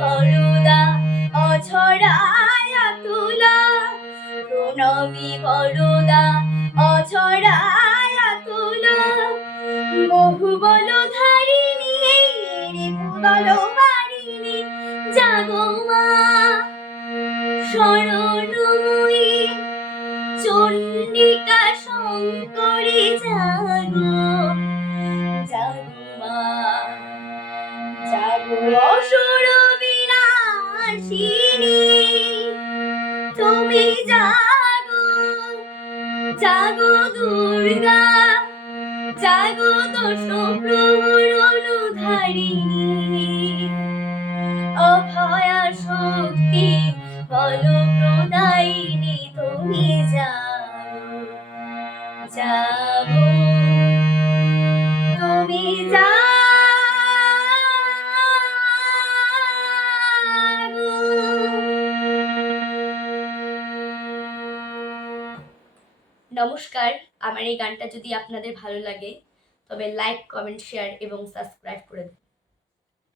বরদা অছড়ায় তুলা, প্রণবী বরদা অছড়ায় তুলা, বহু বল ধারিণী রিপুদল বারিণী, জাগো মা শরণময়ী চণ্ডিকা শঙ্করী, জাগো জাগো মা, জাগো অসুর বিনাশিনী, তুমি জাগো জাগো দুর্গা, জাগো দশ প্রহর অনুধারিণী, অভয়া শক্তি বল প্রদায়িনী, তুমি জাগো জাগো, তুমি জাগো। নমস্কার। আমার এই গানটা যদি আপনাদের ভালো লাগে তবে লাইক, কমেন্ট, শেয়ার এবং সাবস্ক্রাইব করে দিন।